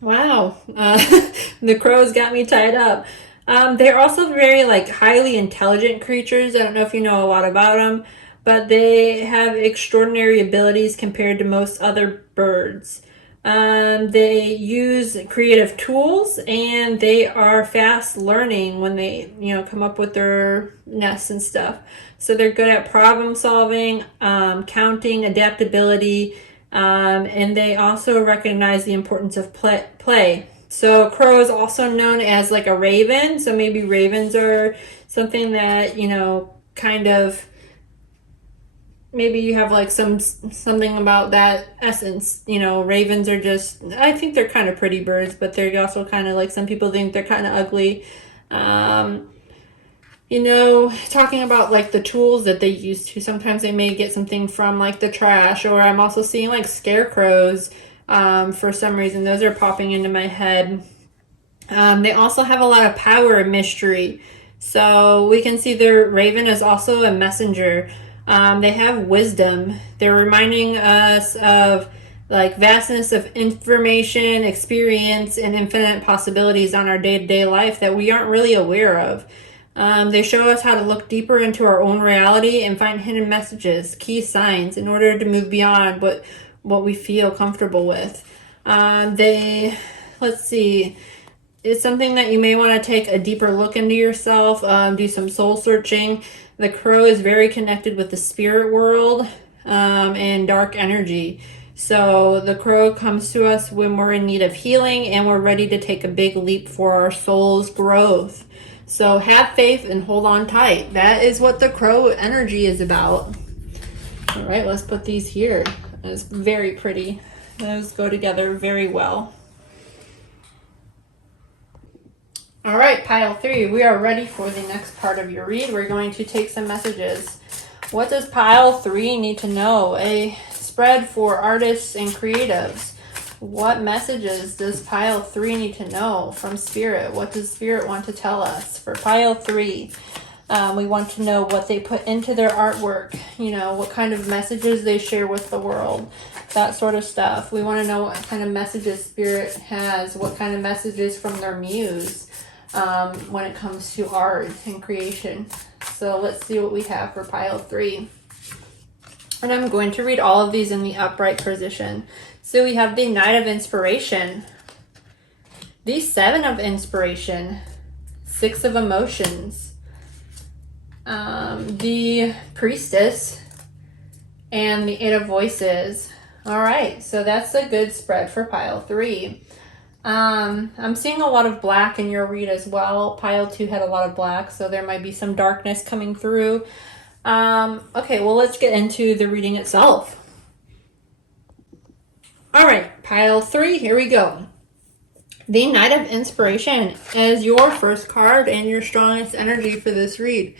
Wow. The crows got me tied up. They're also very highly intelligent creatures. I don't know if you know a lot about them, but they have extraordinary abilities compared to most other birds. They use creative tools, and they are fast learning when they, come up with their nests and stuff. So they're good at problem solving, counting, adaptability, and they also recognize the importance of play. So crow is also known as like a raven. So maybe ravens are something that, kind of, maybe you have like something about that essence. Ravens are just, I think they're kind of pretty birds, but they're also kind of like, some people think they're kind of ugly. Talking about like the tools that they use to, sometimes they may get something from like the trash, or I'm also seeing like scarecrows. For some reason, those are popping into my head. They also have a lot of power and mystery. So we can see their raven is also a messenger. They have wisdom. They're reminding us of like vastness of information, experience, and infinite possibilities on our day-to-day life that we aren't really aware of. They show us how to look deeper into our own reality and find hidden messages, key signs, in order to move beyond what we feel comfortable with. Let's see, it's something that you may want to take a deeper look into yourself, do some soul searching. The crow is very connected with the spirit world and dark energy. So the crow comes to us when we're in need of healing and we're ready to take a big leap for our soul's growth. So have faith and hold on tight. That is what the crow energy is about. All right, let's put these here. It's very pretty. Those go together very well. All right, pile 3, we are ready for the next part of your read. We're going to take some messages. What does pile 3 need to know? A spread for artists and creatives. What messages does pile 3 need to know from Spirit? What does Spirit want to tell us? For pile 3, we want to know what they put into their artwork, what kind of messages they share with the world, that sort of stuff. We want to know what kind of messages Spirit has, what kind of messages from their muse when it comes to art and creation. So let's see what we have for pile 3. And I'm going to read all of these in the upright position. So we have the Knight of Inspiration, the 7 of Inspiration, 6 of Emotions, the Priestess, and the 8 of Voices. All right, so that's a good spread for pile 3. I'm seeing a lot of black in your read as well. Pile 2 had a lot of black, so there might be some darkness coming through. Okay, well, let's get into the reading itself. All right, pile 3, here we go. The Knight of Inspiration is your first card and your strongest energy for this read.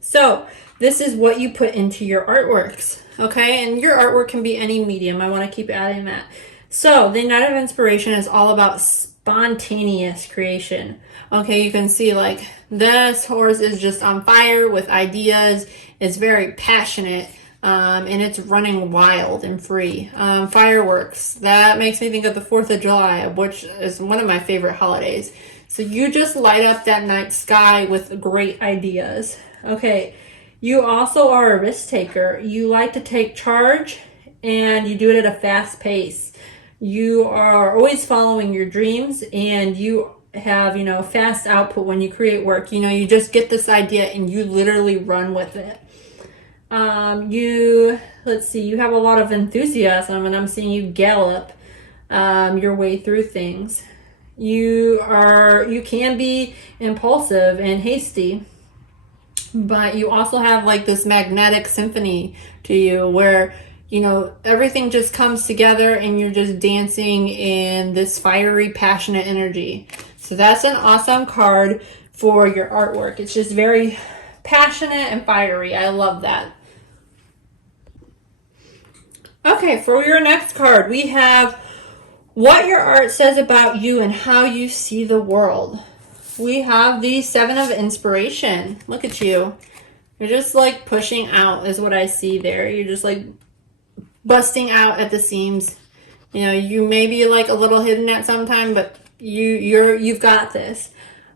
So this is what you put into your artworks, okay? And your artwork can be any medium. I want to keep adding that. So the Knight of Inspiration is all about spontaneous creation. Okay, you can see like this horse is just on fire with ideas. It's very passionate. And it's running wild and free. Fireworks, that makes me think of the 4th of July, which is one of my favorite holidays. So you just light up that night sky with great ideas. Okay, you also are a risk taker. You like to take charge and you do it at a fast pace. You are always following your dreams and you have, fast output when you create work. You just get this idea and you literally run with it. You have a lot of enthusiasm and I'm seeing you gallop your way through things. You can be impulsive and hasty, but you also have like this magnetic symphony to you where, everything just comes together and you're just dancing in this fiery, passionate energy. So that's an awesome card for your artwork. It's just very passionate and fiery. I love that. Okay, for your next card, we have what your art says about you and how you see the world. We have the 7 of Inspiration. Look at you. You're just like pushing out is what I see there. You're just like busting out at the seams. You may be like a little hidden at some time, but you've got this.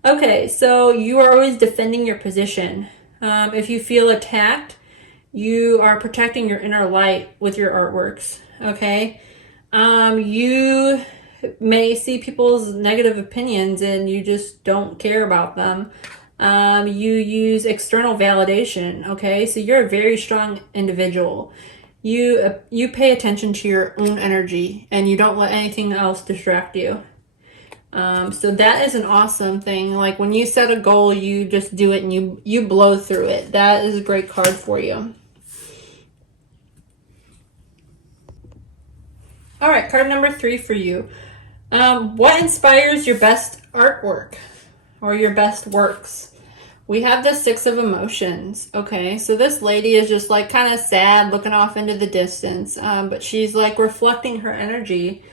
Okay, so you are always defending your position. If you feel attacked, you are protecting your inner light with your artworks, okay? You may see people's negative opinions and you just don't care about them. You use external validation, okay? So you're a very strong individual. You pay attention to your own energy and you don't let anything else distract you. So that is an awesome thing. Like when you set a goal, you just do it and you blow through it. That is a great card for you. All right, card number 3 for you. What inspires your best artwork or your best works? We have the 6 of Emotions. Okay, so this lady is just like kind of sad, looking off into the distance, but she's like reflecting her energy.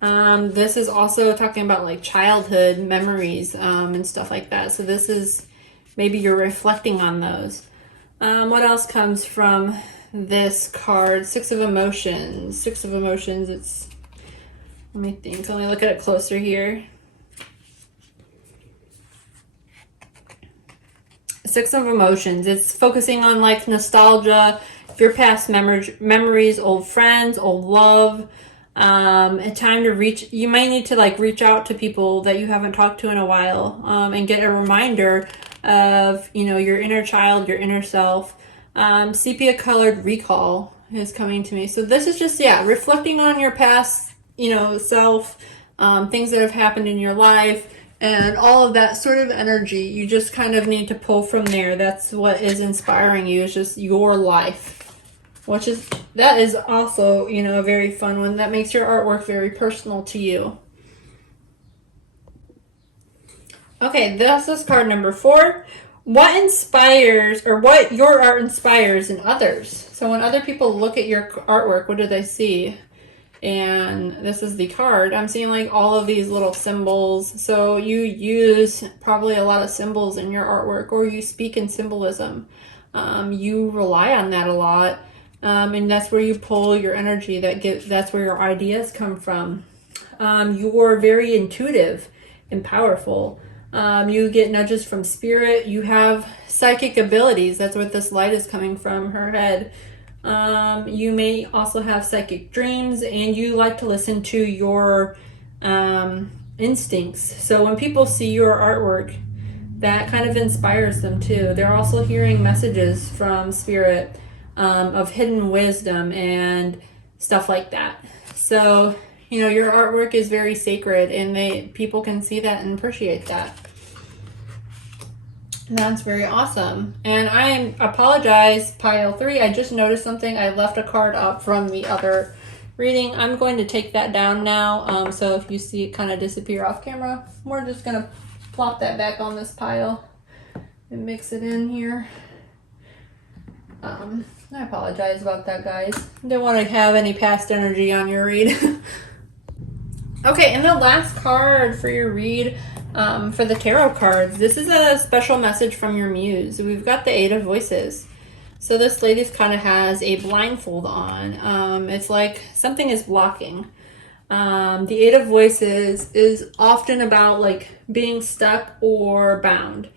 This is also talking about like childhood memories and stuff like that. So this is maybe you're reflecting on those. What else comes from this card? 6 of Emotions. 6 of Emotions. Let me think. Let me look at it closer here. 6 of Emotions. It's focusing on like nostalgia, your past memories, old friends, old love. A time to you might need to like reach out to people that you haven't talked to in a while, and get a reminder of, your inner child, your inner self. Sepia colored recall is coming to me. So this is just, reflecting on your past, self, things that have happened in your life and all of that sort of energy. You just kind of need to pull from there. That's what is inspiring you. It's just your life. That is also, a very fun one. That makes your artwork very personal to you. Okay, this is card number 4. What your art inspires in others? So when other people look at your artwork, what do they see? And this is the card. I'm seeing like all of these little symbols. So you use probably a lot of symbols in your artwork, or you speak in symbolism. You rely on that a lot. And that's where you pull your energy. That's where your ideas come from. You're very intuitive and powerful. You get nudges from spirit. You have psychic abilities. That's what this light is coming from her head. You may also have psychic dreams, and you like to listen to your instincts. So when people see your artwork, that kind of inspires them too. They're also hearing messages from spirit, of hidden wisdom and stuff like that. So, your artwork is very sacred, and people can see that and appreciate that. And that's very awesome. And I apologize, pile 3. I just noticed something. I left a card up from the other reading. I'm going to take that down now. So if you see it kind of disappear off camera, we're just going to plop that back on this pile and mix it in here. I apologize about that, guys. Don't want to have any past energy on your read. Okay, and the last card for your read for the tarot cards. This is a special message from your muse. We've got the Eight of Voices. So this lady kind of has a blindfold on. It's like something is blocking. The Eight of Voices is often about like being stuck or bound,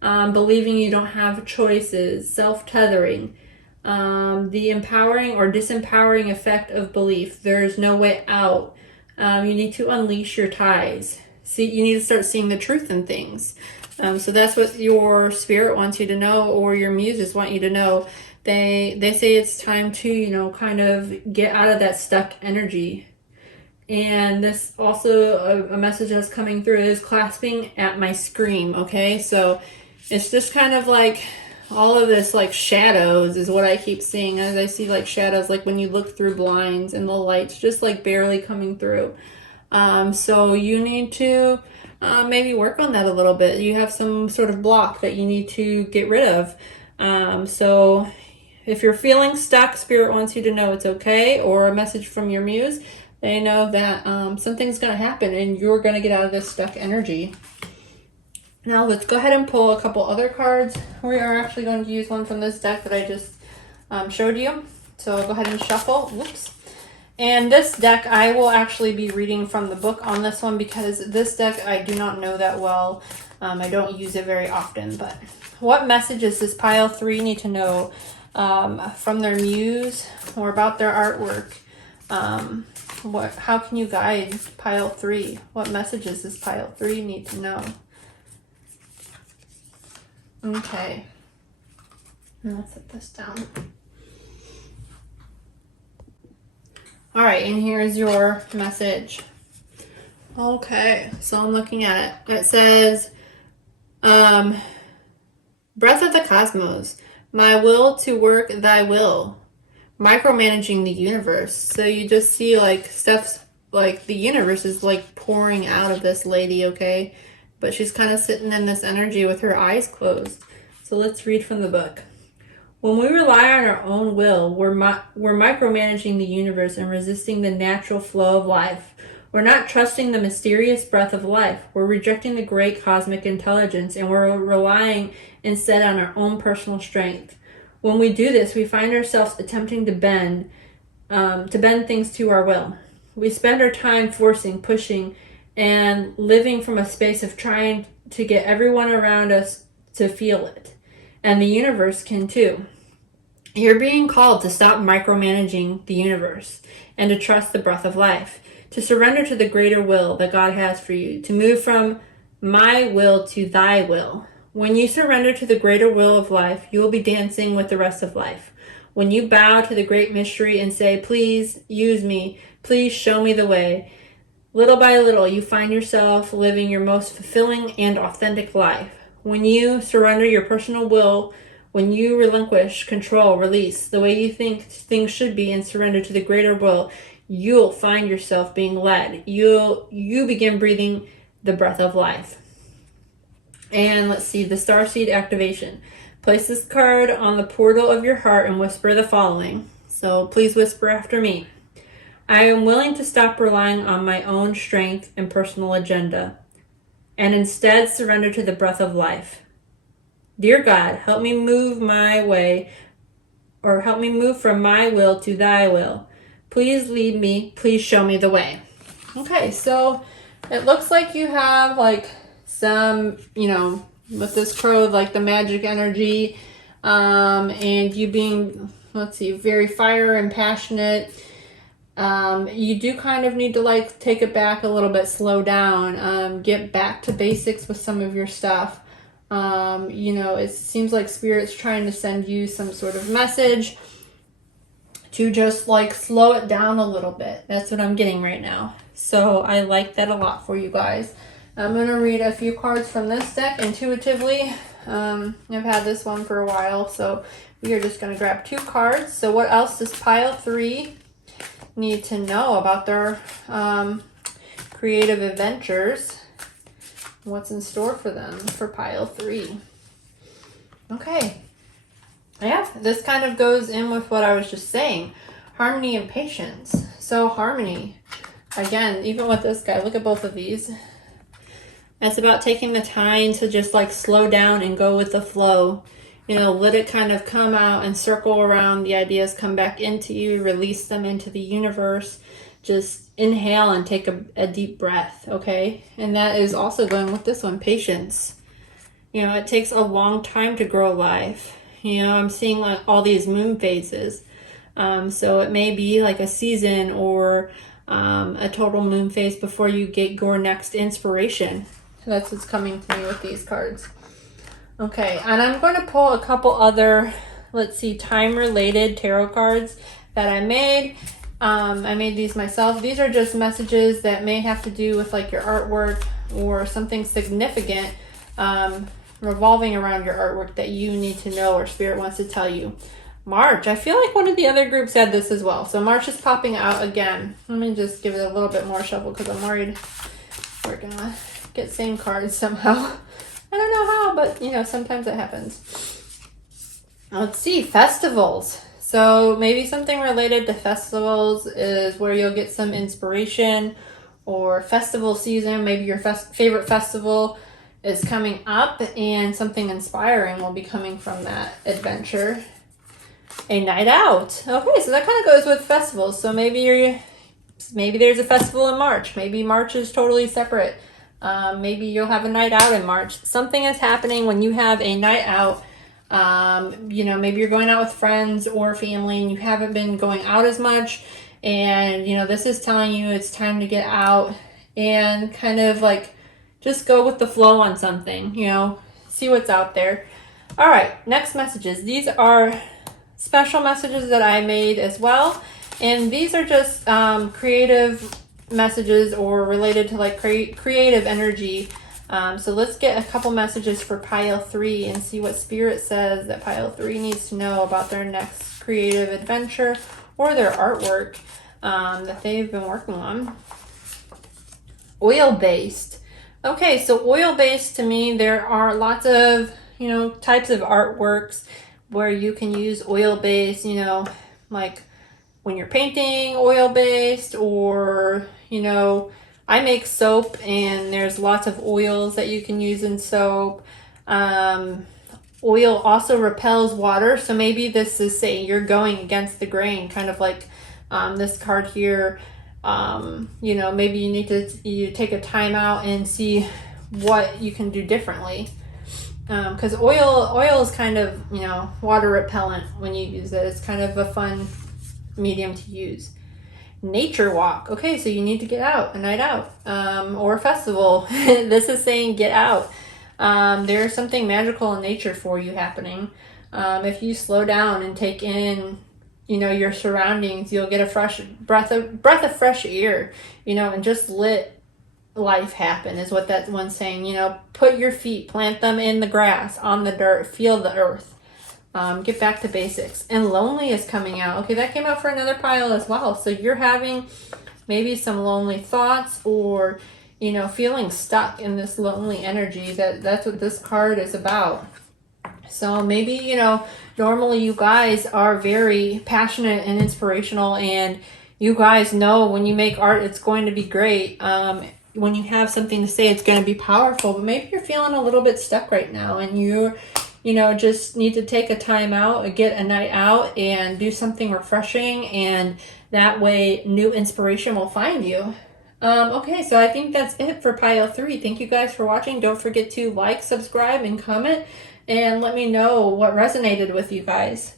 believing you don't have choices, self-tethering, the empowering or disempowering effect of belief. There's no way out. You need to unleash your ties. See, you need to start seeing the truth in things. So that's what your spirit wants you to know, or your muses want you to know. They say it's time to, you know, kind of get out of that stuck energy. And this also a message that's coming through is clasping at my scream. Okay, so it's just kind of like all of this like shadows is what I keep seeing. As I see like shadows, like when you look through blinds and the light's just like barely coming through. So you need to maybe work on that a little bit. You have some sort of block that you need to get rid of. So if you're feeling stuck, Spirit wants you to know it's okay, or a message from your muse. They know that something's going to happen and you're going to get out of this stuck energy. Now let's go ahead and pull a couple other cards. We are actually going to use one from this deck that I just showed you. So go ahead and shuffle. Whoops. And this deck, I will actually be reading from the book on this one because this deck I do not know that well. I don't use it very often. But what messages does pile 3 need to know from their muse or about their artwork? How can you guide pile 3? What messages does pile 3 need to know? Okay. I'll set this down. All right, and here's your message. Okay, so I'm looking at it. It says, breath of the cosmos, my will to work thy will, micromanaging the universe. So you just see like stuff's like the universe is like pouring out of this lady, okay? But she's kind of sitting in this energy with her eyes closed. So let's read from the book. When we rely on our own will, we're micromanaging the universe and resisting the natural flow of life. We're not trusting the mysterious breath of life. We're rejecting the great cosmic intelligence, and we're relying instead on our own personal strength. When we do this, we find ourselves attempting to bend things to our will. We spend our time forcing, pushing, and living from a space of trying to get everyone around us to feel it. And the universe can too. You're being called to stop micromanaging the universe and to trust the breath of life, to surrender to the greater will that God has for you, to move from my will to thy will. When you surrender to the greater will of life, you will be dancing with the rest of life. When you bow to the great mystery and say, please use me, please show me the way, little by little, you find yourself living your most fulfilling and authentic life. When you surrender your personal will, when you relinquish, control, release the way you think things should be and surrender to the greater will, you'll find yourself being led. You begin breathing the breath of life. And let's see, the starseed activation. Place this card on the portal of your heart and whisper the following. So please whisper after me. I am willing to stop relying on my own strength and personal agenda, and instead surrender to the breath of life. Dear God, help me move from my will to thy will. Please lead me. Please show me the way. Okay, so it looks like you have like some, with this crow, like the magic energy, and you being, very fire and passionate. You do kind of need to like take it back a little bit, slow down, get back to basics with some of your stuff. It seems like Spirit's trying to send you some sort of message to just like slow it down a little bit. That's what I'm getting right now. So I like that a lot for you guys. I'm going to read a few cards from this deck intuitively. I've had this one for a while, so we are just going to grab 2 cards. So what else does pile 3 need to know about their creative adventures? What's in store for them for pile 3? Okay. Yeah, this kind of goes in with what I was just saying. Harmony and patience. So harmony. Again, even with this guy, look at both of these. It's about taking the time to just like slow down and go with the flow. You know, let it kind of come out and circle around. The ideas come back into you, release them into the universe. Just inhale and take a deep breath, okay? And that is also going with this one, patience. You know, it takes a long time to grow alive. You know, I'm seeing like all these moon phases. So it may be like a season or a total moon phase before you get your next inspiration. So that's what's coming to me with these cards. Okay, and I'm going to pull a couple other, let's see, time-related tarot cards that I made. I made these myself. These are just messages that may have to do with like your artwork or something significant revolving around your artwork that you need to know or Spirit wants to tell you. March. I feel like one of the other groups had this as well. So March is popping out again. Let me just give it a little bit more shuffle because I'm worried we're going to get same cards somehow. I don't know how, but you know, sometimes it happens. Let's see, festivals. So maybe something related to festivals is where you'll get some inspiration, or festival season. Maybe your favorite festival is coming up and something inspiring will be coming from that adventure. A night out. Okay, so that kind of goes with festivals. So maybe there's a festival in March. Maybe March is totally separate. Maybe you'll have a night out in March. Something is happening when you have a night out. You know, maybe you're going out with friends or family and you haven't been going out as much. And, you know, this is telling you it's time to get out and kind of like just go with the flow on something, you know, see what's out there. All right, next messages. These are special messages that I made as well. And these are just creative messages or related to like creative energy. So let's get a couple messages for pile 3 and see what Spirit says that pile 3 needs to know about their next creative adventure or their artwork that they've been working on. Oil-based. Okay, so oil-based, to me, there are lots of, you know, types of artworks where you can use oil-based, you know, like when you're painting, oil-based, or, you know, I make soap and there's lots of oils that you can use in soap. Oil also repels water, so maybe this is saying you're going against the grain, kind of like this card here. You know, maybe you need to take a time out and see what you can do differently. Because oil is kind of, you know, water repellent when you use it. It's kind of a fun medium to use. Nature walk. Okay, so you need to get out, a night out, or a festival. This is saying get out. There's something magical in nature for you happening. If you slow down and take in, you know, your surroundings, you'll get a fresh breath of fresh air, you know, and just let life happen is what that one's saying. You know, put your feet, plant them in the grass, on the dirt, feel the earth. Get back to basics. And lonely is coming out. Okay, that came out for another pile as well. So you're having maybe some lonely thoughts, or, you know, feeling stuck in this lonely energy. That's what this card is about. So maybe, you know, normally you guys are very passionate and inspirational, and you guys know when you make art, it's going to be great. When you have something to say, it's going to be powerful. But maybe you're feeling a little bit stuck right now, and you know, just need to take a time out, get a night out, and do something refreshing, and that way new inspiration will find you. Okay, so I think that's it for pile 3. Thank you guys for watching. Don't forget to like, subscribe, and comment, and let me know what resonated with you guys.